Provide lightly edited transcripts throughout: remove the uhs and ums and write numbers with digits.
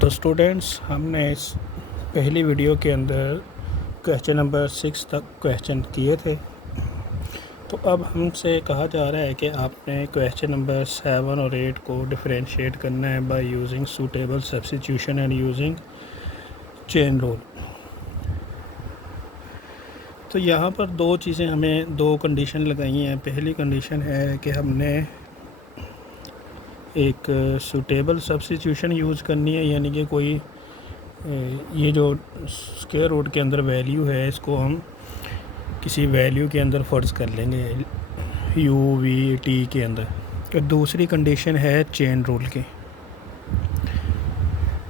तो स्टूडेंट्स, हमने इस पहली वीडियो के अंदर क्वेश्चन नंबर 6 तक क्वेश्चन किए थे। तो अब हमसे कहा जा रहा है कि आपने क्वेश्चन नंबर 7 और 8 को डिफरेंशिएट करना है by using suitable substitution and using chain rule. तो यहाँ पर दो चीज़ें, हमें दो कंडीशन लगाई हैं। पहली कंडीशन है कि हमने एक सूटेबल सब्स्टिट्यूशन यूज़ करनी है, यानी कि कोई ये जो स्क्वायर रूट के अंदर वैल्यू है इसको हम किसी वैल्यू के अंदर फ़र्ज़ कर लेंगे, u v t के अंदर। और दूसरी कंडीशन है चेन रूल की।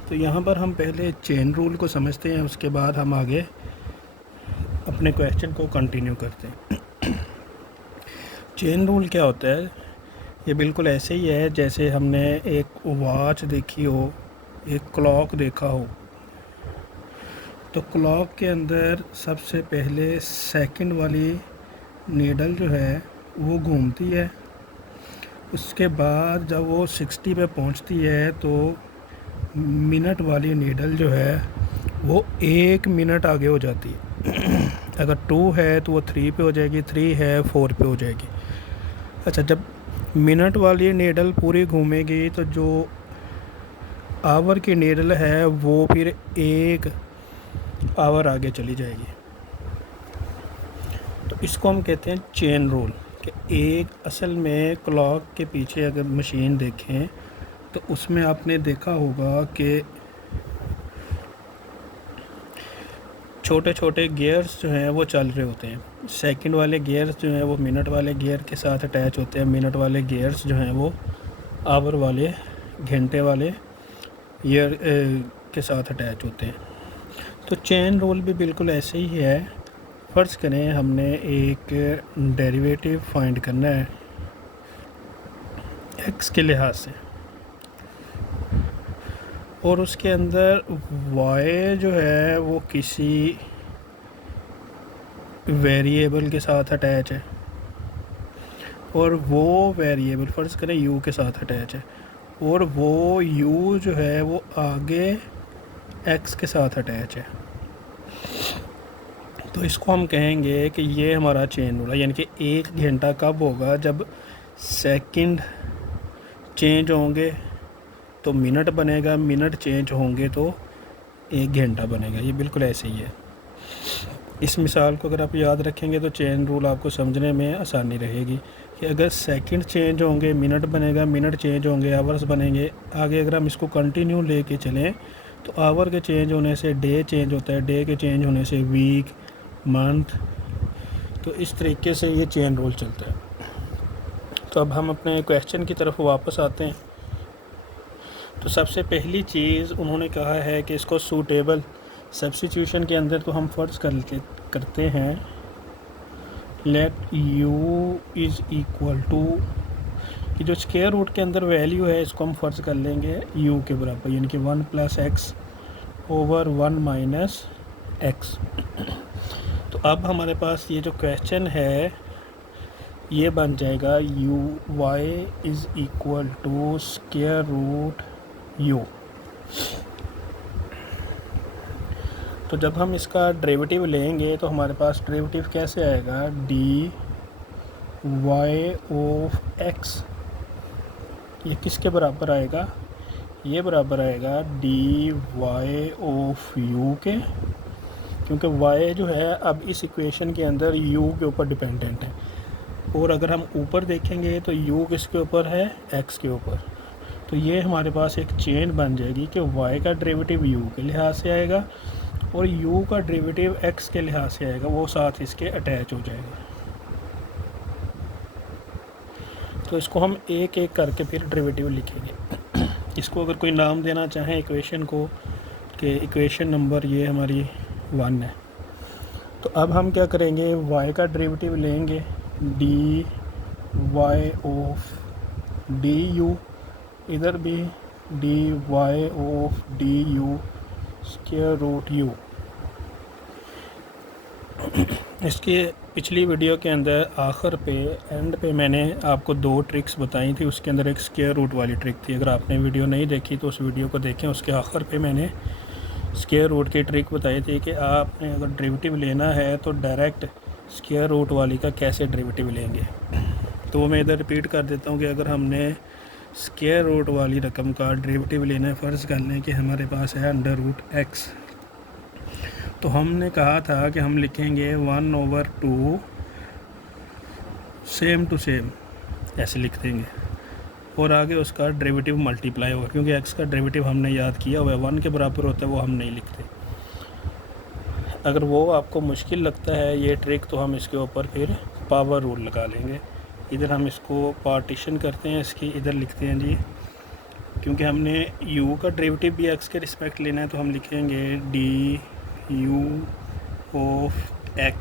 तो यहाँ पर हम पहले चेन रूल को समझते हैं, उसके बाद हम आगे अपने क्वेश्चन को कंटिन्यू करते हैं। चेन रूल क्या होता है? ये बिल्कुल ऐसे ही है जैसे हमने एक वॉच देखी हो, एक क्लॉक देखा हो। तो क्लॉक के अंदर सबसे पहले सेकंड वाली नीडल जो है वो घूमती है। उसके बाद जब वो 60 पे पहुंचती है तो मिनट वाली नीडल जो है वो 1 मिनट आगे हो जाती है। अगर 2 है तो वो 3 पे हो जाएगी, 3 है 4 पे हो जाएगी। अच्छा, जब मिनट वाली नीडल पूरी घूमेगी तो जो आवर की नीडल है वो फिर 1 आवर आगे चली जाएगी। तो इसको हम कहते हैं चेन रूल। कि एक असल में क्लॉक के पीछे अगर मशीन देखें तो उसमें आपने देखा होगा कि छोटे छोटे गियर्स जो हैं वो चल रहे होते हैं। सेकंड वाले गियर्स जो हैं वो मिनट वाले गियर के साथ अटैच होते हैं, मिनट वाले गियर्स जो हैं वो आवर वाले, घंटे वाले ईयर के साथ अटैच होते हैं। तो चेन रूल भी बिल्कुल ऐसे ही है। फ़र्ज़ करें हमने एक डेरिवेटिव फाइंड करना है x के लिहाज से, और उसके अंदर y जो है वो किसी वेरिएबल के साथ अटैच है, और वो वेरिएबल फ़र्ज़ करें u के साथ अटैच है, और वो u जो है वो आगे x के साथ अटैच है। तो इसको हम कहेंगे कि ये हमारा चेन रूल है। यानी कि 1 घंटा कब होगा? जब सेकंड चेंज होंगे तो मिनट बनेगा, मिनट चेंज होंगे तो 1 घंटा बनेगा। ये बिल्कुल ऐसे ही है। इस मिसाल को अगर आप याद रखेंगे तो चेन रूल आपको समझने में आसानी रहेगी कि अगर सेकंड चेंज होंगे मिनट बनेगा, मिनट चेंज होंगे आवर्स बनेंगे। आगे अगर हम इसको कंटिन्यू लेके चलें तो आवर के चेंज होने से डे चेंज होता है, डे के चेंज होने से वीक, मंथ। तो इस तरीके से ये चेन रूल चलता है। तो अब हम अपने क्वेश्चन की तरफ वापस आते हैं। तो सबसे पहली चीज़ उन्होंने कहा है कि इसको सूटेबल सब्स्टिट्यूशन के अंदर तो हम फ़र्ज़ करते हैं let u is equal to, कि जो स्क्वायर रूट के अंदर वैल्यू है इसको हम फ़र्ज़ कर लेंगे u के बराबर, यानी कि 1 + x ओवर 1 - x। तो अब हमारे पास ये जो क्वेश्चन है ये बन जाएगा y is equal to square root u। तो जब हम इसका डेरिवेटिव लेंगे तो हमारे पास डेरिवेटिव कैसे आएगा? dy ऑफ x, ये किसके बराबर आएगा? ये बराबर आएगा dy ऑफ u के, क्योंकि y जो है अब इस इक्वेशन के अंदर u के ऊपर डिपेंडेंट है। और अगर हम ऊपर देखेंगे तो u किसके ऊपर है? x के ऊपर। तो ये हमारे पास एक चेन बन जाएगी कि y का डेरिवेटिव u के लिहाज से आएगा और u का डेरिवेटिव x के लिहाज से आएगा, वो साथ इसके अटैच हो जाएगा। तो इसको हम एक एक करके फिर डेरिवेटिव लिखेंगे। इसको अगर कोई नाम देना चाहें इक्वेशन को, कि इक्वेशन नंबर ये हमारी 1 है। तो अब हम क्या करेंगे? y का डेरिवेटिव लेंगे dy ऑफ du, इधर भी dy of du square root u। इसके पिछली वीडियो के अंदर आखिर पे एंड पे मैंने आपको 2 ट्रिक्स बताई थी। उसके अंदर एक स्क्वायर रूट वाली ट्रिक थी। अगर आपने वीडियो नहीं देखी तो उस वीडियो को देखें। उसके आखिर पे मैंने स्क्वायर रूट की ट्रिक बताई थी कि आपने अगर डेरिवेटिव लेना है तो डायरेक्ट स्क्वायर रूट वाली का कैसे डेरिवेटिव लेंगे। तो वो मैं इधर रिपीट कर देता हूँ कि अगर हमने स्क्वायर रूट वाली रकम का डेरिवेटिव लेना है, फ़र्ज़ कर लें कि हमारे पास है √x, तो हमने कहा था कि हम लिखेंगे 1/2 सेम टू सेम ऐसे लिख देंगे और आगे उसका डेरिवेटिव मल्टीप्लाई होगा, क्योंकि x का डेरिवेटिव हमने याद किया हुआ है 1 के बराबर होता है, वो हम नहीं लिखते। अगर वो आपको मुश्किल लगता है ये ट्रिक तो हम इसके ऊपर फिर पावर रूल लगा लेंगे। इधर हम इसको पार्टीशन करते हैं, इसकी इधर लिखते हैं जी, क्योंकि हमने u का डेरिवेटिव भी x के रिस्पेक्ट लेना है तो हम लिखेंगे du ऑफ x।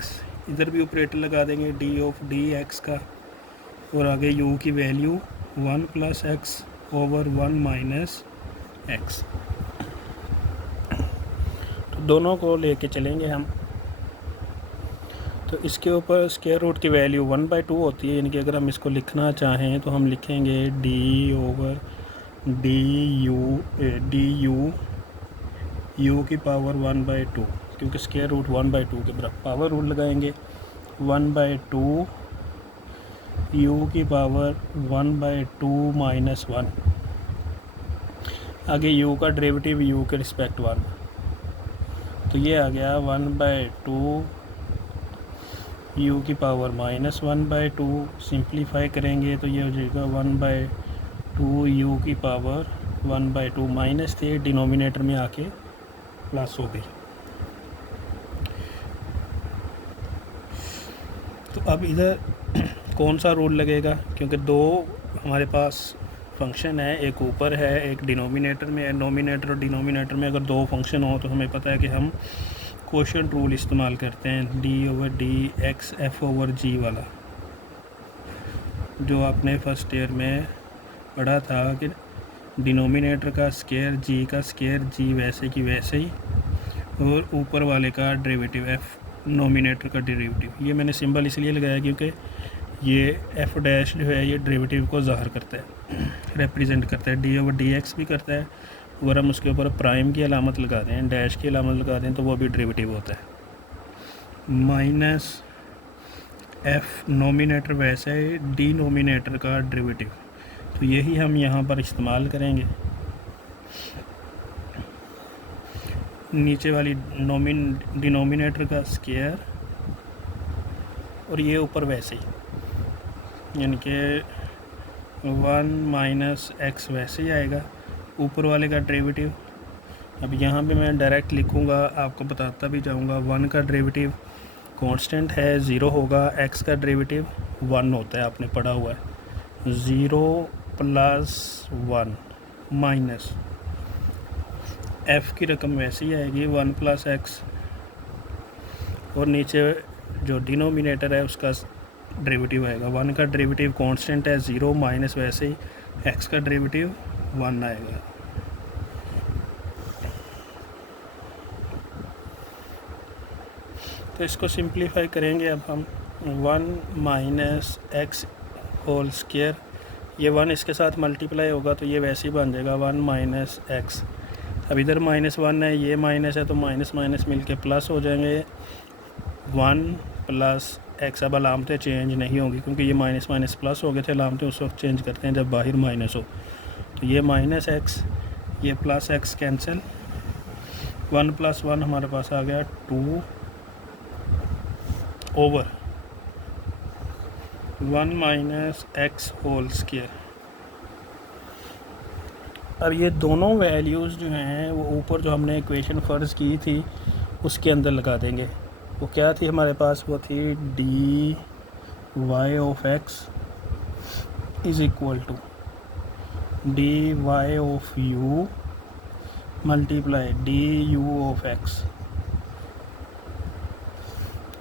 इधर भी ऑपरेटर लगा देंगे d ऑफ dx का और आगे u की वैल्यू 1 + x/1 - x। तो दोनों को लेके चलेंगे हम। तो इसके ऊपर स्क्वायर रूट की वैल्यू 1/2 होती है, यानी कि अगर हम इसको लिखना चाहें तो हम लिखेंगे du u की पावर 1/2, क्योंकि स्क्वायर रूट 1/2 के बराबर। पावर रूल लगाएंगे 1/2 u की पावर 1/2 - 1। आगे u का डेरिवेटिव u के रिस्पेक्ट 1, तो ये आ गया 1/2 u की पावर -1/2। सिंप्लीफाई करेंगे तो ये हो जाएगा 1/2 u की पावर 1/2 माइनस थे, डिनोमिनेटर में आके प्लस हो गई। तो अब इधर कौन सा रूल लगेगा, क्योंकि दो हमारे पास फंक्शन है, एक ऊपर है एक डिनोमिनेटर में है। नोमिनेटर और डिनोमिनेटर में अगर 2 फंक्शन हो तो हमें पता है कि हम क्वोशिएंट रूल इस्तेमाल करते हैं, d/dx f/g वाला, जो आपने फर्स्ट ईयर में पढ़ा था कि डिनोमिनेटर का स्क्वायर g का स्क्वायर g वैसे की वैसे ही, और ऊपर वाले का डेरिवेटिव f नोमिनेटर का डेरिवेटिव। ये मैंने सिंबल इसलिए लगाया क्योंकि ये f डैश जो है ये डेरिवेटिव को ज़ाहिर करता है, रिप्रेजेंट करता है। d/dx भी करता है। अगर हम उसके ऊपर प्राइम की अलामत लगा दें, डैश की अलामत लगा दें, तो वो भी डेरिवेटिव होता है। माइनस f नोमिनेटर वैसे ही डिनोमिनेटर का डेरिवेटिव, तो यही हम यहाँ पर इस्तेमाल करेंगे। नीचे वाली डिनोमिनेटर का स्क्वायर और ये ऊपर वैसे ही, यानी कि 1 - x वैसे ही आएगा, ऊपर वाले का डेरिवेटिव। अब यहाँ पे मैं डायरेक्ट लिखूँगा, आपको बताता भी जाऊँगा। 1 का डेरिवेटिव कांस्टेंट है, 0 होगा। x का डेरिवेटिव 1 होता है, आपने पढ़ा हुआ है। 0 + 1 माइनस f की रकम वैसे ही आएगी 1 + x, और नीचे जो डिनोमिनेटर है उसका डेरिवेटिव आएगा। 1 का डेरिवेटिव कांस्टेंट है 0 माइनस वैसे ही x का डेरिवेटिव 1 आएगा। तो इसको सिंप्लीफाई करेंगे अब हम। 1 - x होल स्क्वायर, ये 1 इसके साथ मल्टीप्लाई होगा तो ये वैसे ही बन जाएगा 1 - x। अब इधर -1 है, ये माइनस है, तो माइनस माइनस मिलके प्लस हो जाएंगे। 1 + x। अब अलामतें चेंज नहीं होंगी क्योंकि ये माइनस माइनस प्लस हो गए थे। अलामतें उस वक्त चेंज करते हैं जब बाहर माइनस हो। तो ये -x, ये +x कैंसिल। 1 + 1 हमारे पास आ गया 2 ओवर 1 - x होल स्क्वायर। अब ये दोनों वैल्यूज़ जो हैं वो ऊपर जो हमने इक्वेशन फ़र्ज़ की थी उसके अंदर लगा देंगे। वो क्या थी हमारे पास, वो थी dy of x is equal to dy of u multiply du of x।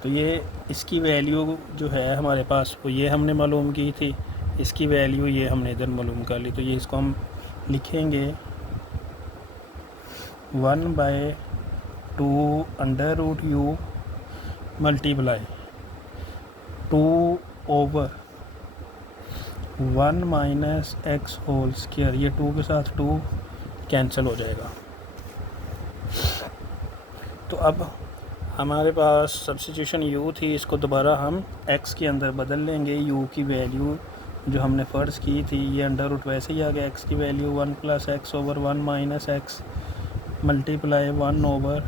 तो ये इसकी वैल्यू जो है हमारे पास वो ये हमने मालूम की थी, इसकी वैल्यू ये हमने इधर मालूम कर ली। तो ये इसको हम लिखेंगे 1/2 √u multiply 2/1 minus x whole square, ये 2 के साथ 2 कैंसिल हो जाएगा। तो अब हमारे पास सब्स्टिट्यूशन u थी, इसको दोबारा हम x के अंदर बदल लेंगे। u की वैल्यू जो हमने फ़र्ज़ की थी, ये अंडर रूट वैसे ही आ गया। x की value 1 + x / 1 minus x multiply 1/1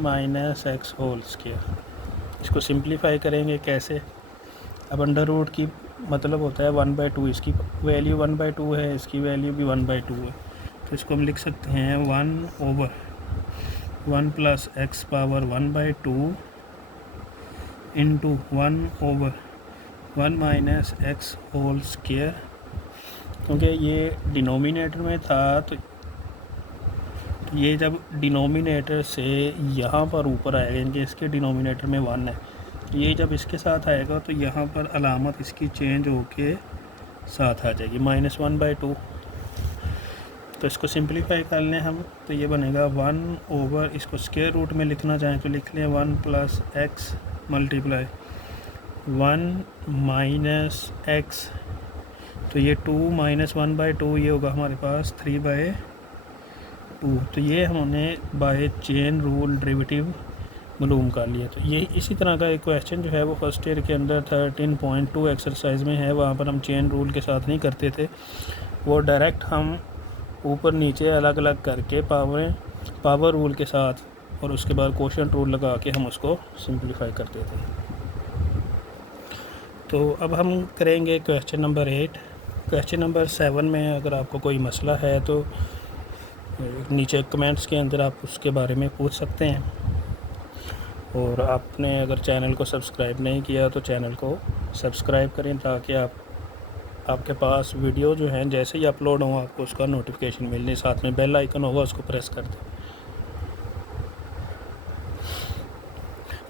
minus x whole square. इसको सिंप्लीफाई करेंगे कैसे? अब अंडर रूट की मतलब होता है 1/2, इसकी वैल्यवैल्यू 1/2 है, इसकी वैल्यू भी 1/2 है। तो इसको हम लिख सकते हैं 1/1 + x power 1/2 into 1/1 minus x whole square. क्योंकि ये डिनोमिनेटर में था, तो ये जब डिनोमिनेटर से यहाँ पर ऊपर आएगा, इनके इसके डिनोमिनेटर में 1 है, तो ये जब इसके साथ आएगा तो यहाँ पर अलामत इसकी चेंज होके साथ आ जाएगी -1/2। तो इसको सिंप्लीफाई कर लें हम, तो ये बनेगा 1/, इसको स्क्वायर रूट में लिखना चाहें तो लिख लें 1 + x मल्टीप्लाई 1 माइनस x, तो ये 2 - 1/2, ये होगा हमारे पास 3/2। तो ये हमने बाय चेन रूल डेरिवेटिव मालूम कर लिया। तो ये इसी तरह का एक क्वेश्चन जो है वो फर्स्ट ईयर के अंदर 13.2 एक्सरसाइज में है। वहाँ पर हम चेन रूल के साथ नहीं करते थे, वो डायरेक्ट हम ऊपर नीचे अलग अलग करके पावर रूल के साथ और उसके बाद कोशेंट रूल लगा के हम उसको सिंप्लीफाई करते थे। तो अब हम करेंगे क्वेश्चन नंबर 8। क्वेश्चन नंबर 7 में अगर आपको कोई मसला है तो नीचे कमेंट्स के अंदर आप उसके बारे में पूछ सकते हैं। और आपने अगर चैनल को सब्सक्राइब नहीं किया तो चैनल को सब्सक्राइब करें, ताकि आपके पास वीडियो जो हैं जैसे ही अपलोड हो आपको उसका नोटिफिकेशन मिलने, साथ में बेल आइकन होगा उसको प्रेस कर दें।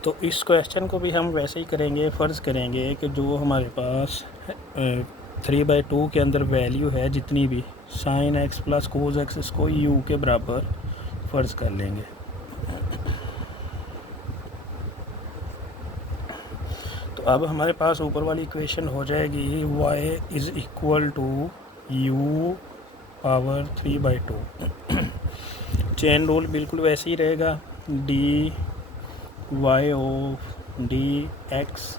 तो इस क्वेश्चन को भी हम वैसे ही करेंगे। फ़र्ज़ करेंगे कि जो हमारे पास 3/2 के अंदर वैल्यू है जितनी भी sin x + cos x, इसको u के बराबर फ़र्ज़ कर लेंगे। तो अब हमारे पास ऊपर वाली इक्वेशन हो जाएगी y = u power 3/2। Chain rule बिल्कुल वैसे ही रहेगा, dy of dx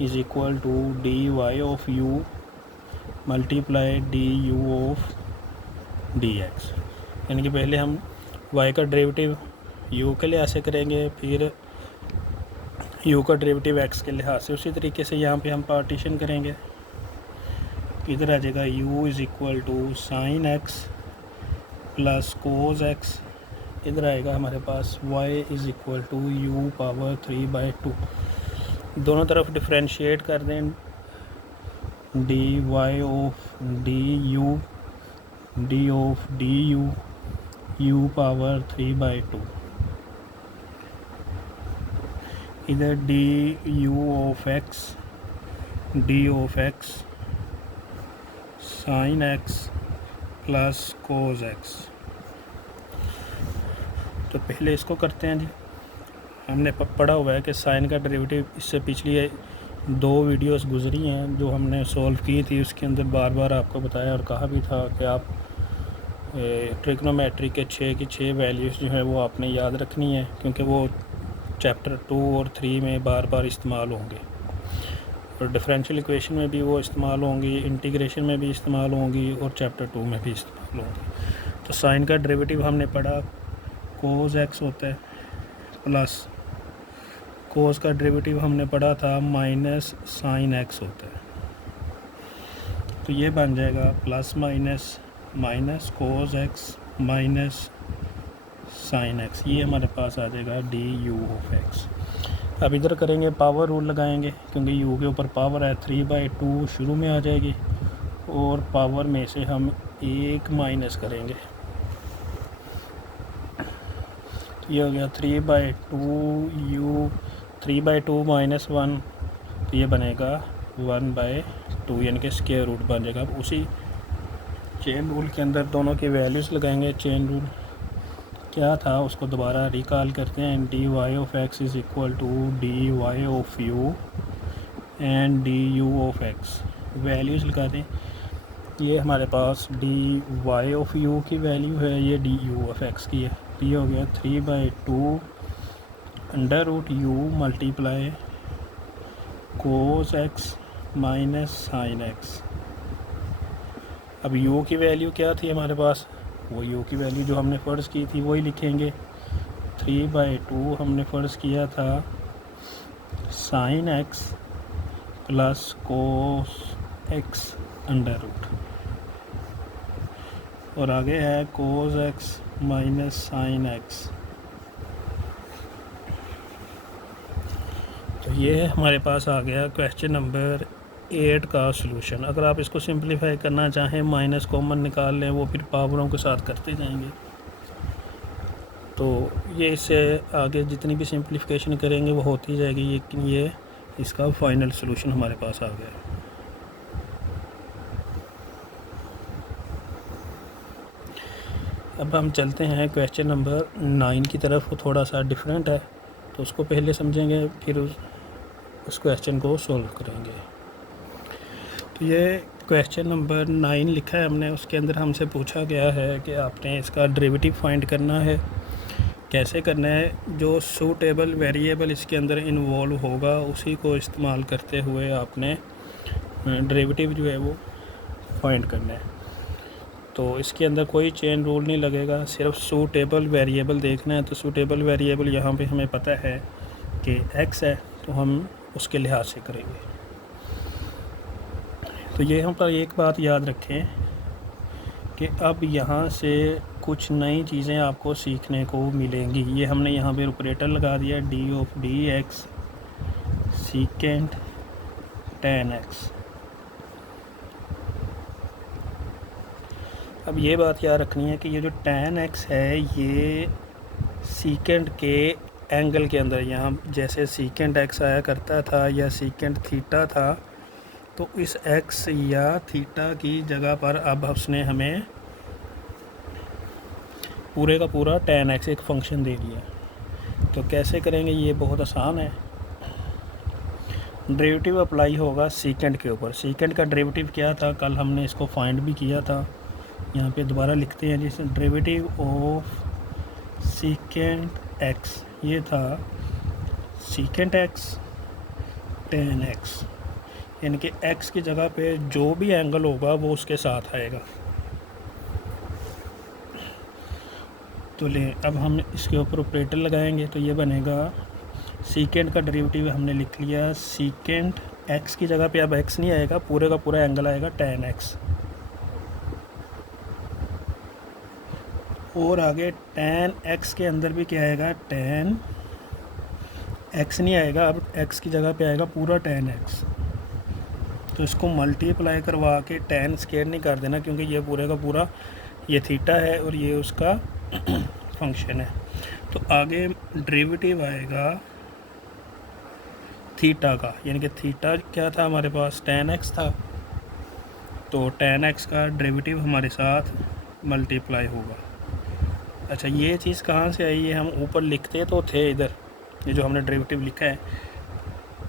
= dy of u multiply du of dx। यानी कि पहले हम y का डेरिवेटिव u के लिहाज से करेंगे, फिर u का डेरिवेटिव x के लिहाज से। उसी तरीके से यहाँ पे हम पार्टीशन करेंगे, इधर आ जाएगा u = sin x + cos x, इधर आएगा हमारे पास y = u पावर 3/2। दोनों तरफ डिफरेंशिएट कर दें, dy of du d of du u power 3/2, इधर du of x d of x sin x + cos x। तो पहले इसको करते हैं जी। हमने पढ़ा हुआ है कि साइन का डेरिवेटिव, इससे पिछली 2 वीडियोस गुजरी हैं जो हमने सॉल्व की थी, उसके अंदर बार बार आपको बताया और कहा भी था कि आप ट्रिग्नोमेट्री के 6 की 6 वैल्यूज़ जो है वो आपने याद रखनी है, क्योंकि वो चैप्टर 2 और 3 में बार बार इस्तेमाल होंगे, और डिफरेंशियल इक्वेशन में भी वो इस्तेमाल होंगी, इंटीग्रेशन में भी इस्तेमाल होंगी, और चैप्टर 2 में भी इस्तेमाल होंगी। तो साइन का डेरिवेटिव हमने पढ़ा, कोस x होता है, प्लस कोस का डेरिवेटिव हमने पढ़ा था माइनस साइन x होता है। तो ये बन जाएगा plus minus cos x minus sine x, ये हमारे पास आ जाएगा du of x। अब इधर करेंगे पावर रूल लगाएंगे, क्योंकि u के ऊपर पावर है, 3/2 शुरू में आ जाएगी और पावर में से हम 1 माइनस करेंगे, तो ये हो गया 3/2 3/2 - 1, तो ये बनेगा 1/2, यानी कि स्क्वायर रूट बन जाएगा। अब उसी चेन रूल के अंदर दोनों की वैल्यूज़ लगाएंगे। चेन रूल क्या था उसको दोबारा रिकॉल करते हैं। D y of x is equal to d y of u and d u of x. Values लगा दें। ये हमारे पास डी वाई ऑफ यू की वैल्यू है, ये डी यू ऑफ एक्स की है। ये हो गया 3/2 under root u multiply cos x minus sine x. अब u की वैल्यू क्या थी हमारे पास, वो u की वैल्यू जो हमने फ़र्ज़ की थी वही लिखेंगे। 3/2 हमने फ़र्ज़ किया था sine x plus cos x under root, और आगे है cos x minus sine x. तो ये हमारे पास आ गया क्वेश्चन नंबर 8 का सलूशन। अगर आप इसको सिंपलीफाई करना चाहें, माइनस कॉमन निकाल लें, वो फिर पावरों के साथ करते जाएंगे। तो ये इससे आगे जितनी भी सिंपलीफिकेशन करेंगे वो होती जाएगी, लेकिन ये इसका फाइनल सलूशन हमारे पास आ गया। अब हम चलते हैं क्वेश्चन नंबर 9 की तरफ। वो थोड़ा सा डिफरेंट है, तो उसको पहले समझेंगे, फिर उस क्वेश्चन को सॉल्व करेंगे। तो ये क्वेश्चन नंबर 9 लिखा है हमने, उसके अंदर हमसे पूछा गया है कि आपने इसका डेरिवेटिव फाइंड करना है। कैसे करना है, जो सूटेबल वेरिएबल इसके अंदर इन्वॉल्व होगा उसी को इस्तेमाल करते हुए आपने डेरिवेटिव जो है वो फाइंड करना है। तो इसके अंदर कोई चेन रूल नहीं लगेगा, सिर्फ सूटेबल वेरिएबल देखना है। तो सूटेबल वेरिएबल यहाँ पे हमें पता है कि x है, तो हम उसके लिहाज से करेंगे। तो ये हम पर एक बात याद रखें कि अब यहाँ से कुछ नई चीज़ें आपको सीखने को मिलेंगी। ये हमने यहाँ पे ऑपरेटर लगा दिया, D of d x secant tan x। अब ये बात याद रखनी है कि ये जो tan x है ये सीकेंट के एंगल के अंदर, यहाँ जैसे सीकेंट x आया करता था या सीकेंट थीटा था, तो इस x या थीटा की जगह पर अब उसने हमें पूरे का पूरा tan x एक फ़ंक्शन दे दिया। तो कैसे करेंगे, ये बहुत आसान है। डेरिवेटिव अप्लाई होगा सीकेंट के ऊपर। सीकेंट का डेरिवेटिव क्या था, कल हमने इसको फाइंड भी किया था। यहाँ पे दोबारा लिखते हैं, जिस डेरिवेटिव ऑफ सीकेंट x, ये था सीकेंट x tan x, यानी कि x की जगह पे जो भी एंगल होगा वो उसके साथ आएगा। तो ले अब हम इसके ऊपर ऑपरेटर लगाएंगे, तो ये बनेगा सीकेंट का डेरिवेटिव हमने लिख लिया, सीकेंट x की जगह पे अब x नहीं आएगा, पूरे का पूरा एंगल आएगा tan x, और आगे tan x के अंदर भी क्या आएगा, tan x नहीं आएगा, अब x की जगह पे आएगा पूरा tan x। तो इसको मल्टीप्लाई करवा के tan स्क्वायर नहीं कर देना, क्योंकि ये पूरे का पूरा ये थीटा है और ये उसका फंक्शन है। तो आगे डेरिवेटिव आएगा थीटा का, यानी कि थीटा क्या था हमारे पास, tan x था, तो tan x का डेरिवेटिव हमारे साथ मल्टीप्लाई होगा। अच्छा, ये चीज़ कहाँ से आई है, हम ऊपर लिखते तो थे इधर, ये जो हमने डेरिवेटिव लिखा है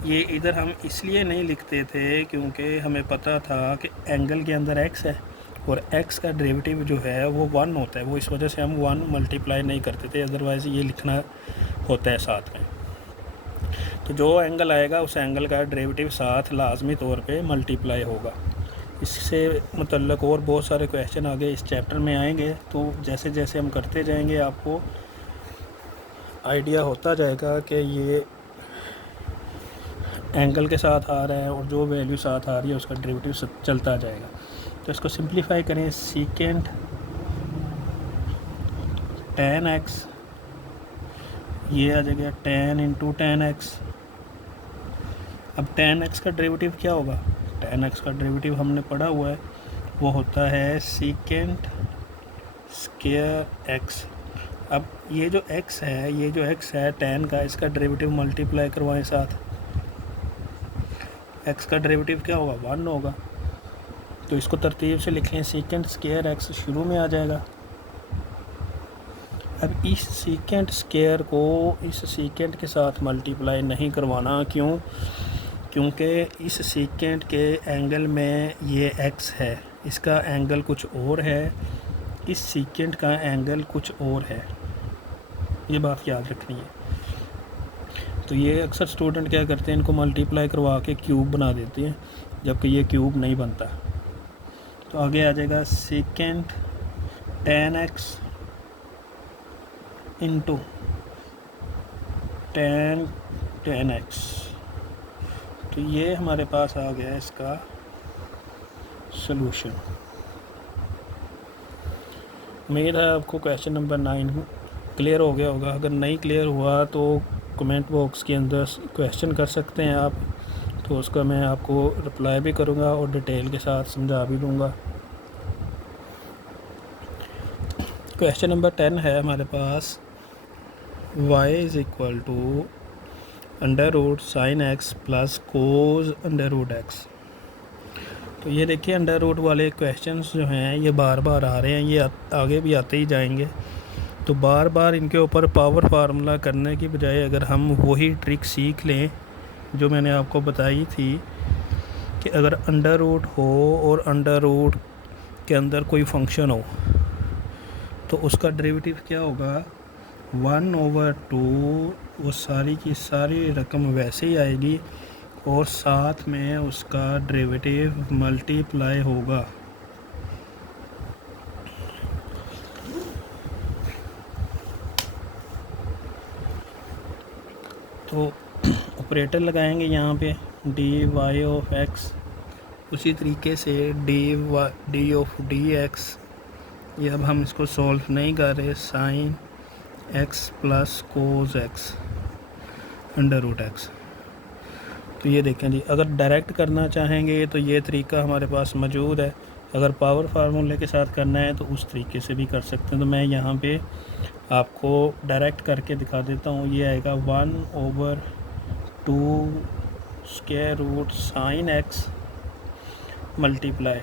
ये इधर हम इसलिए नहीं लिखते थे क्योंकि हमें पता था कि एंगल के अंदर x है और x का डेरिवेटिव जो है वो 1 होता है, वो इस वजह से हम 1 मल्टीप्लाई नहीं करते थे, अदरवाइज़ ये लिखना होता है साथ में। तो जो एंगल आएगा उस एंगल का डेरिवेटिव साथ लाजमी तौर पे मल्टीप्लाई होगा। इससे मुतल्लक और बहुत सारे क्वेश्चन आगे इस चैप्टर में आएंगे, तो जैसे जैसे हम करते जाएंगे आपको आइडिया होता जाएगा कि ये एंगल के साथ आ रहा है और जो वैल्यू साथ आ रही है उसका डेरिवेटिव चलता जाएगा। तो इसको सिंप्लीफाई करें, सीकेंट tan x, ये आ जाएगा tan इंटू tan x। अब tan x का डेरिवेटिव क्या होगा, tan x का डेरिवेटिव हमने पढ़ा हुआ है, वो होता है सीकेंट स्क्वायर x। अब ये जो x है, ये जो x है tan का, इसका डेरिवेटिव मल्टीप्लाई करवाएं साथ, x का डेरिवेटिव क्या होगा, 1 होगा। तो इसको तरतीब से लिख लें, सीकेंट स्क्वायर x शुरू में आ जाएगा, अब इस सीकेंट स्क्वायर को इस सीकेंट के साथ मल्टीप्लाई नहीं करवाना, क्यों? क्योंकि इस सीकेंट के एंगल में ये x है, इसका एंगल कुछ और है, इस सीकेंट का एंगल कुछ और है, ये बात याद रखनी है। तो ये अक्सर स्टूडेंट क्या करते हैं, इनको मल्टीप्लाई करवा के क्यूब बना देते हैं, जबकि ये क्यूब नहीं बनता। तो आगे आ जाएगा secant tan x into tan x। तो ये हमारे पास आ गया इसका सलूशन। उम्मीद है आपको क्वेश्चन नंबर 9 क्लियर हो गया होगा। अगर नहीं क्लियर हुआ तो कमेंट बॉक्स के अंदर क्वेश्चन कर सकते हैं आप, तो उसका मैं आपको रिप्लाई भी करूँगा और डिटेल के साथ समझा भी दूँगा। क्वेश्चन नंबर 10 है हमारे पास, y is equal to under root sine x plus cos under root x. तो ये देखिए अंडर रूट वाले क्वेश्चंस जो हैं ये बार बार आ रहे हैं, ये आगे भी आते ही जाएंगे। तो बार बार इनके ऊपर पावर फार्मूला करने की बजाय अगर हम वही ट्रिक सीख लें जो मैंने आपको बताई थी कि अगर अंडर रूट हो और अंडर रूट के अंदर कोई फंक्शन हो तो उसका डेरिवेटिव क्या होगा, 1/2, वो सारी की सारी रकम वैसे ही आएगी और साथ में उसका डेरिवेटिव मल्टीप्लाई होगा। तो ऑपरेटर लगाएंगे यहाँ पे dy ऑफ x, उसी तरीके से डी ऑफ डी एक्स। ये अब हम इसको सॉल्व नहीं कर रहे, साइन x प्लस कोज x अंडर रूट x। तो ये देखें जी, अगर डायरेक्ट करना चाहेंगे तो ये तरीका हमारे पास मौजूद है, अगर पावर फार्मूले के साथ करना है तो उस तरीके से भी कर सकते हैं। तो मैं यहाँ पे आपको डायरेक्ट करके दिखा देता हूँ। ये आएगा 1/2 square root sine x multiply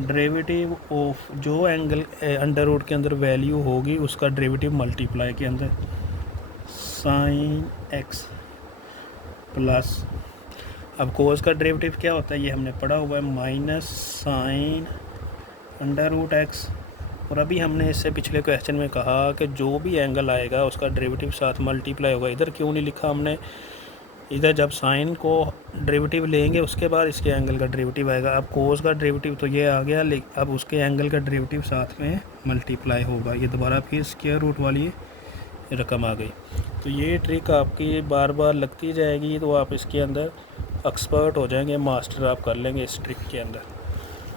derivative of जो एंगल अंडर रूट के अंदर वैल्यू होगी उसका डेरिवेटिव मल्टीप्लाई के अंदर साइन x प्लस, अब कोस का डेरिवेटिव क्या होता है ये हमने पढ़ा हुआ है, minus sine under root x. और अभी हमने इससे पिछले क्वेश्चन में कहा कि जो भी एंगल आएगा उसका डेरिवेटिव साथ मल्टीप्लाई होगा। इधर क्यों नहीं लिखा हमने, इधर जब साइन को डेरिवेटिव लेंगे उसके बाद इसके एंगल का डेरिवेटिव आएगा। अब कोस का डेरिवेटिव तो ये आ गया, अब उसके एंगल का डेरिवेटिव साथ में मल्टीप्लाई होगा। ये दोबारा फिर स्क्वायर रूट वाली रकम आ गई। तो ये ट्रिक आपकी बार बार लगती जाएगी, तो आप इसके अंदर एक्सपर्ट हो जाएंगे, मास्टर आप कर लेंगे इस ट्रिक के अंदर।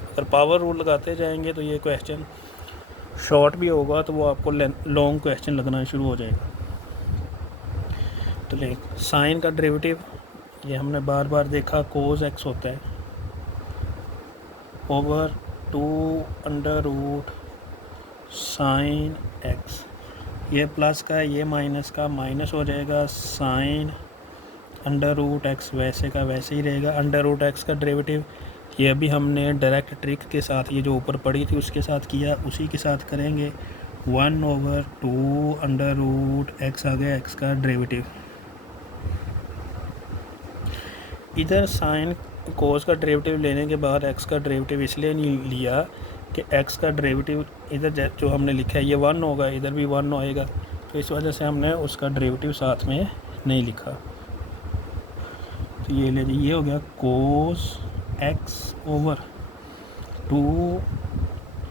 अगर पावर रूल लगाते जाएंगे तो ये क्वेश्चन शॉर्ट भी होगा, तो वो आपको लॉन्ग क्वेश्चन लगना शुरू हो जाएगा। तो ले साइन का डेरिवेटिव ये हमने बार बार देखा, कोस एक्स होता है over 2 under root sine x. ये प्लस का ये माइनस का माइनस हो जाएगा, साइन अंडर रूट एक्स वैसे का वैसे ही रहेगा। अंडर रूट एक्स का डेरिवेटिव ये अभी हमने डायरेक्ट ट्रिक के साथ, ये जो ऊपर पड़ी थी उसके साथ किया, उसी के साथ करेंगे। 1/2 अंडर रूट एक्स आ गया एक्स का डेरिवेटिव। इधर साइन कोस का डेरिवेटिव लेने के बाद एक्स का डेरिवेटिव इसलिए नहीं लिया कि एक्स का डेरिवेटिव इधर जो हमने लिखा है ये 1 होगा, इधर भी 1 होएगा, तो इस वजह से हमने उसका डेरिवेटिव साथ में नहीं लिखा। तो ये ले ये हो गया cos x over 2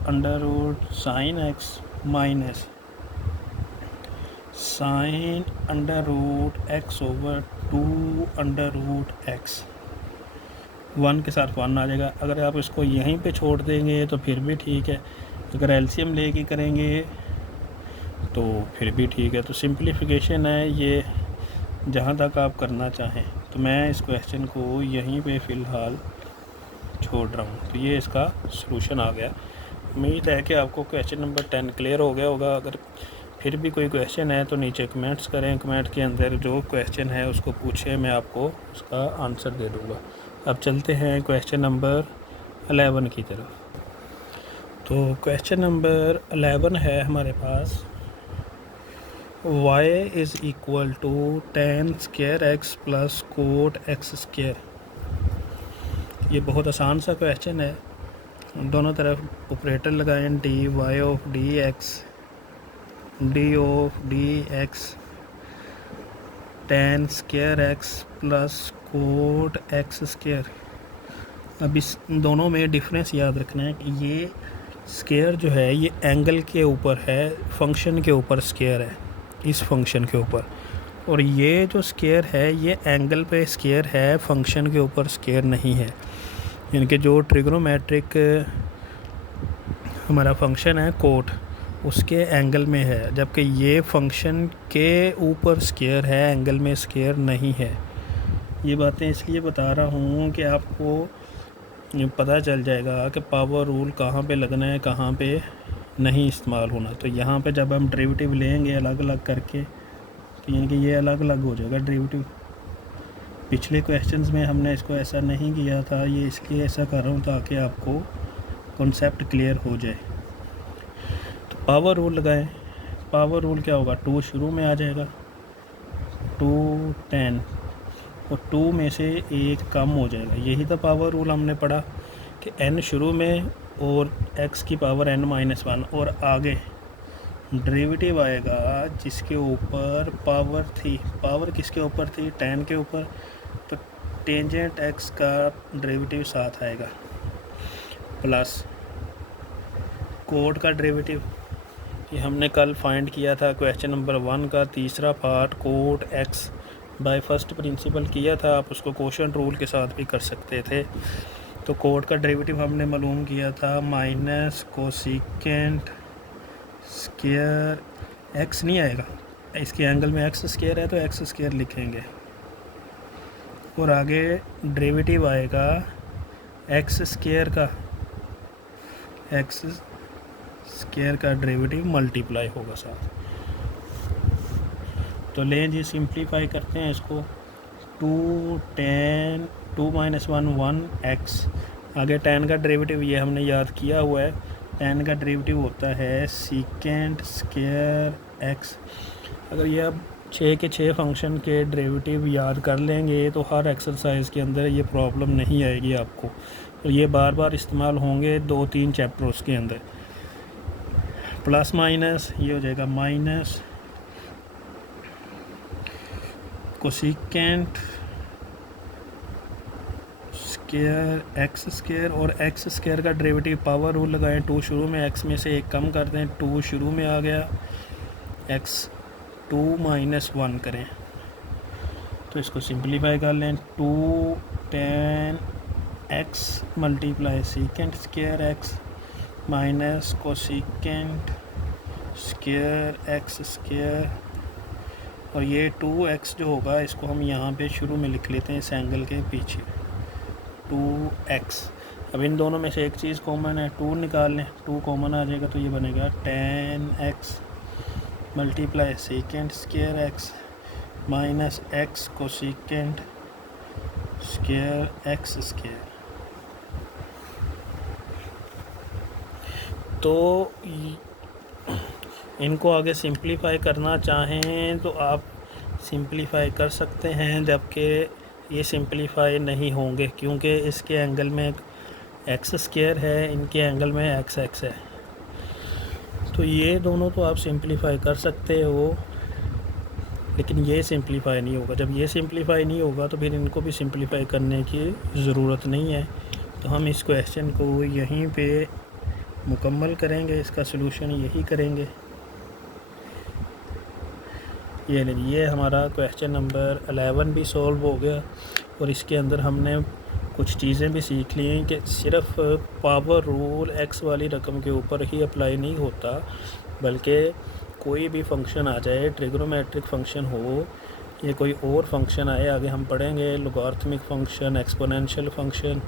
under root sine x minus sine under root x over 2 under root x. 1 के साथ 1 आ जाएगा। अगर आप इसको यहीं पे छोड़ देंगे तो फिर भी ठीक है, अगर एलसीएम लेके करेंगे तो फिर भी ठीक है। तो सिंप्लीफिकेशन है ये, जहाँ तक आप करना चाहें। तो मैं इस क्वेश्चन को यहीं पे फ़िलहाल छोड़ रहा हूँ। तो ये इसका सलूशन आ गया। उम्मीद है कि आपको क्वेश्चन नंबर 10 क्लियर हो गया होगा। अगर फिर भी कोई क्वेश्चन है तो नीचे कमेंट्स करें, कमेंट के अंदर जो क्वेश्चन है उसको पूछें, मैं आपको उसका आंसर दे दूँगा। अब चलते हैं क्वेश्चन नंबर 11 की तरफ। तो क्वेश्चन नंबर 11 है हमारे पास, y is equal to tan square x plus cot x square. ये बहुत आसान सा क्वेश्चन है। दोनों तरफ ऑपरेटर लगाएं, d y of d x d of d x tan square x plus cot x square. अब इस दोनों में डिफरेंस याद रखना है कि ये स्क्वायर जो है ये एंगल के ऊपर है, फंक्शन के ऊपर स्क्वायर है, इस फंक्शन के ऊपर, और ये जो स्क्वायर है ये एंगल पे स्क्वायर है, फंक्शन के ऊपर स्क्वायर नहीं है। यानी कि जो ट्रिग्नोमेट्रिक हमारा फंक्शन है कोट, उसके एंगल में है, जबकि ये फंक्शन के ऊपर स्क्वायर है, एंगल में स्क्वायर नहीं है। ये बातें इसलिए बता रहा हूँ कि आपको पता चल जाएगा कि पावर रूल कहाँ पे लगना है, कहाँ पे नहीं इस्तेमाल होना। तो यहाँ पे जब हम डेरिवेटिव लेंगे अलग अलग करके, तो यानी कि ये अलग अलग हो जाएगा डेरिवेटिव। पिछले क्वेश्चंस में हमने इसको ऐसा नहीं किया था, ये इसलिए ऐसा कर रहा हूँ ताकि आपको कॉन्सेप्ट क्लियर हो जाए। तो पावर रूल लगाएं। पावर रूल क्या होगा, 2 शुरू में आ जाएगा, 2 10, और 2 में से 1 कम हो जाएगा। यही तो पावर रूल हमने पढ़ा कि n शुरू में और x की पावर n-1, और आगे डेरिवेटिव आएगा जिसके ऊपर पावर थी। पावर किसके ऊपर थी, tan के ऊपर, तो टेंजेंट x का डेरिवेटिव साथ आएगा, प्लस कोड का डेरिवेटिव। ये हमने कल फाइंड किया था क्वेश्चन नंबर 1 का तीसरा part, code x by first principle किया था। आप उसको क्वोशंट रूल के साथ भी कर सकते थे। तो कोड का डेरिवेटिव हमने मालूम किया था, माइनस कोसिकेंट स्क्वायर x नहीं आएगा, इसके एंगल में x स्क्वायर है तो x स्क्वायर लिखेंगे, और आगे डेरिवेटिव आएगा x स्क्वायर का, x स्क्वायर का डेरिवेटिव मल्टीप्लाई होगा साथ। तो लें जी, सिंप्लीफाई करते हैं इसको। 2 10 2 - 1 1 x, आगे tan का डेरिवेटिव ये हमने याद किया हुआ है। tan का डेरिवेटिव होता है सीकेंट स्क्वायर x। अगर ये अब 6 के 6 फंक्शन के डेरिवेटिव याद कर लेंगे तो हर एक्सरसाइज के अंदर ये प्रॉब्लम नहीं आएगी आपको, और ये बार बार इस्तेमाल होंगे 2-3 चैप्टर्स के अंदर। प्लस माइनस ये हो जाएगा minus cosecant square x square, और x स्क्वायर का डेरिवेटिव पावर रूल लगाएं। 2 शुरू में, x में से 1 कम कर दें, 2 शुरू में आ गया, x 2 - 1 करें, तो इसको सिंप्लीफाई कर लें। 2 10 x multiply secant square x minus cosecant square x square, और ये 2x जो होगा इसको हम यहाँ पे शुरू में लिख लेते हैं इस एंगल के पीछे, 2x। अब इन दोनों में से एक चीज़ कॉमन है, 2 निकाल लें, 2 कॉमन आ जाएगा तो ये बनेगा 10x multiply secant square x minus x cosecant square x square. तो इनको आगे सिंप्लीफाई करना चाहें तो आप सिंप्लीफाई कर सकते हैं, जबकि ये सिंप्लीफाई नहीं होंगे क्योंकि इसके एंगल में x स्क्वायर है, इनके एंगल में x है। तो ये दोनों तो आप सिंप्लीफाई कर सकते हो, लेकिन ये सिंप्लीफाई नहीं होगा। जब ये सिंप्लीफाई नहीं होगा तो फिर इनको भी सिंप्लीफाई करने की ज़रूरत नहीं है। तो हम इस क्वेश्चन को यहीं पे मुकम्मल करेंगे, इसका सलूशन यही करेंगे। ये हमारा क्वेश्चन नंबर 11 भी सॉल्व हो गया, और इसके अंदर हमने कुछ चीज़ें भी सीख ली हैं कि सिर्फ पावर रूल x वाली रकम के ऊपर ही अप्लाई नहीं होता, बल्कि कोई भी फंक्शन आ जाए, ट्रिग्नोमेट्रिक फंक्शन हो, ये कोई और फंक्शन आए, आगे हम पढ़ेंगे logarithmic function, exponential function,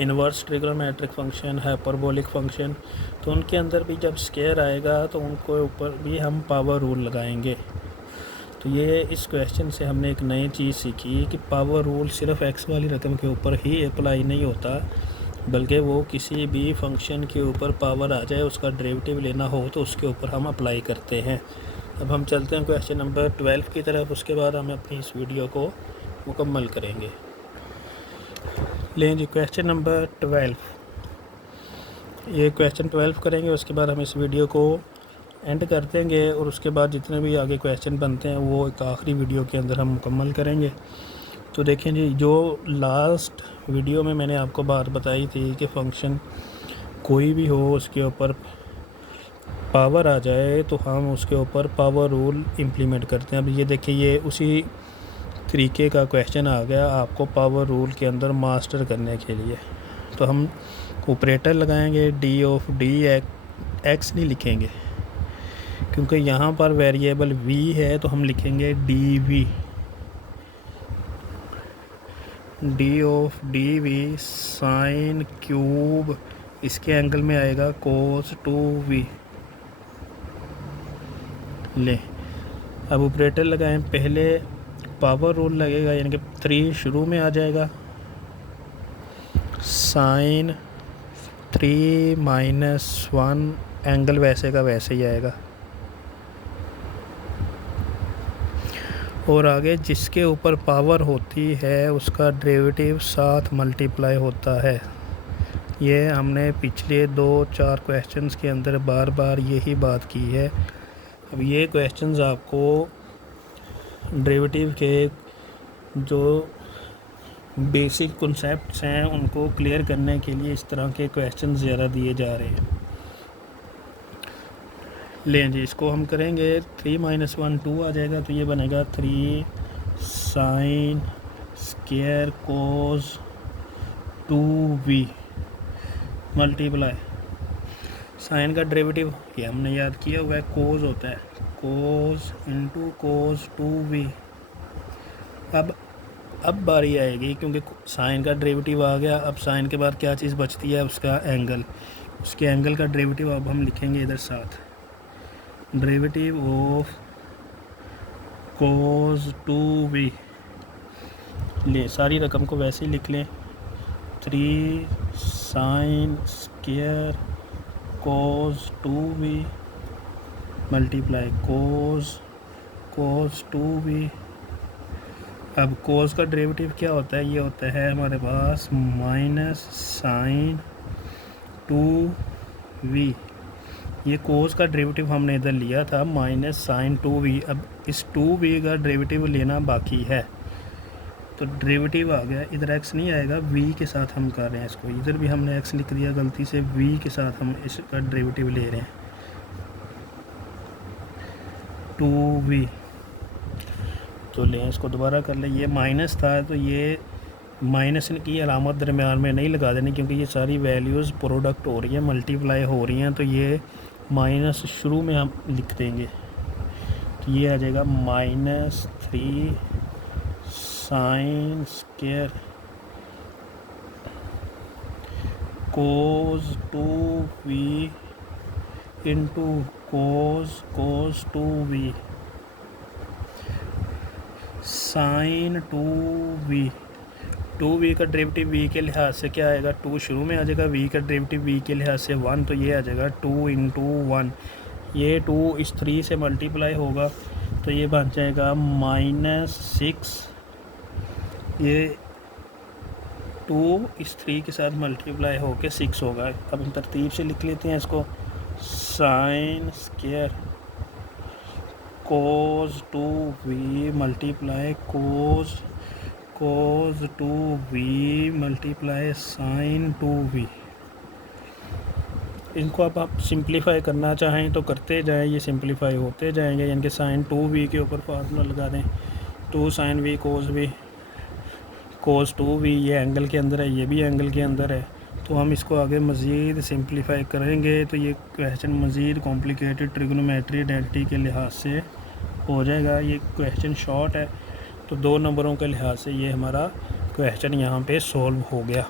inverse trigonometric function, hyperbolic function, तो उनके अंदर भी जब स्क्वायर आएगा तो उनको ऊपर भी हम पावर रूल लगाएंगे। तो ये इस क्वेश्चन से हमने एक नई चीज़ सीखी कि पावर रूल सिर्फ x वाली रकम के ऊपर ही अप्लाई नहीं होता, बल्कि वो किसी भी फंक्शन के ऊपर पावर आ जाए, उसका डेरिवेटिव लेना हो तो उसके ऊपर हम अप्लाई करते हैं। अब हम चलते हैं क्वेश्चन नंबर 12 की तरफ, उसके बाद हम अपनी इस वीडियो को मुकम्मल करेंगे। लें जी क्वेश्चन नंबर 12, ये क्वेश्चन 12 करेंगे, उसके बाद हम इस वीडियो को एंड कर देंगे और उसके बाद जितने भी आगे क्वेश्चन बनते हैं वो एक आखिरी वीडियो के अंदर हम मुकम्मल करेंगे। तो देखें जी, जो लास्ट वीडियो में मैंने आपको बात बताई थी कि फंक्शन कोई भी हो उसके ऊपर पावर आ जाए तो हम उसके ऊपर पावर रूल इम्प्लीमेंट करते हैं। अब ये देखिए, ये उसी तरीके का क्वेश्चन आ गया आपको पावर रूल के अंदर मास्टर करने के लिए। तो हम ऑपरेटर लगाएंगे, डी ऑफ डी एक्स नहीं लिखेंगे क्योंकि यहाँ पर वेरिएबल v है, तो हम लिखेंगे d v, d of d v sine cube, इसके एंगल में आएगा कोस 2v। ले अब ऑपरेटर लगाएं, पहले पावर रूल लगेगा यानी कि 3 शुरू में आ जाएगा, साइन 3 - 1, एंगल वैसे का वैसे ही आएगा। और आगे जिसके ऊपर पावर होती है उसका डेरिवेटिव साथ मल्टीप्लाई होता है। ये हमने पिछले 2-4 क्वेश्चंस के अंदर बार बार यही बात की है। अब ये क्वेश्चंस आपको डेरिवेटिव के जो बेसिक कॉन्सेप्ट्स हैं उनको क्लियर करने के लिए इस तरह के क्वेश्चंस ज़्यादा दिए जा रहे हैं। लें जी, इसको हम करेंगे, 3 - 1 2 आ जाएगा, तो ये बनेगा 3 sine square cos 2v multiply sine का डेरिवेटिव ये हमने याद किया हुआ है, कोस होता है, कोस इंटू कोस 2v। अब बारी आएगी क्योंकि साइन का डेरिवेटिव आ गया। अब साइन के बाद क्या चीज़ बचती है, उसका एंगल, उसके एंगल का डेरिवेटिव अब हम लिखेंगे इधर साथ, डेरिवेटिव ऑफ कोस 2v। ले सारी रकम को वैसे ही लिख लें, 3 sine square cos 2v multiply cos 2v। अब कोस का डेरिवेटिव क्या होता है, ये होता है हमारे पास माइनस साइन 2v। ये कोस का डेरिवेटिव हमने इधर लिया था माइनस साइन 2v। अब इस 2v का डेरिवेटिव लेना बाकी है, तो डेरिवेटिव आ गया, इधर x नहीं आएगा, v के साथ हम कर रहे हैं इसको, इधर भी हमने x लिख दिया गलती से, v के साथ हम इसका डेरिवेटिव ले रहे हैं 2v। तो लें इसको दोबारा कर लें, ये माइनस था तो ये माइनस की अलामत दरम्यान में नहीं लगा देनी क्योंकि ये सारी वैल्यूज़ प्रोडक्ट हो रही हैं, मल्टीप्लाई हो रही हैं, तो ये माइनस शुरू में हम लिख देंगे। तो ये आ जाएगा -3 sine square cos 2v into cos 2v sine 2v का डेरिवेटिव v के लिहाज से क्या आएगा, 2 शुरू में आ जाएगा, v का डेरिवेटिव v के लिहाज से 1, तो ये आ जाएगा 2 × 1। ये 2 इस 3 से मल्टीप्लाई होगा तो ये बन जाएगा -6। ये 2 इस 3 के साथ मल्टीप्लाई होके 6 होगा। अब हम तरतीब से लिख लेते हैं इसको, sine square cos 2v multiply cos 2v multiply sine 2v। इनको अब आप सिंप्लीफाई करना चाहें तो करते जाएं, ये सिंप्लीफाई होते जाएंगे, यानी कि साइन 2v के ऊपर फार्मूला लगा दें, 2 साइन v कोस 2v, ये एंगल के अंदर है, ये भी एंगल के अंदर है, तो हम इसको आगे मज़ीद सिंप्लीफाई करेंगे तो ये क्वेश्चन मज़ीद कॉम्प्लिकेटेड ट्रिग्नोमेट्री आइडेंटिटी के लिहाज से हो जाएगा। ये क्वेश्चन शॉर्ट है तो 2 नंबरों के लिहाज से ये हमारा क्वेश्चन यहाँ पे सॉल्व हो गया।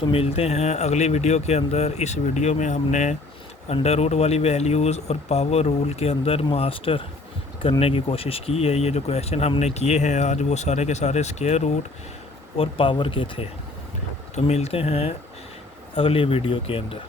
तो मिलते हैं अगली वीडियो के अंदर। इस वीडियो में हमने अंडर रूट वाली वैल्यूज़ और पावर रूल के अंदर मास्टर करने की कोशिश की है। ये जो क्वेश्चन हमने किए हैं आज वो सारे के सारे स्क्वायर रूट और पावर के थे। तो मिलते हैं अगली वीडियो के अंदर।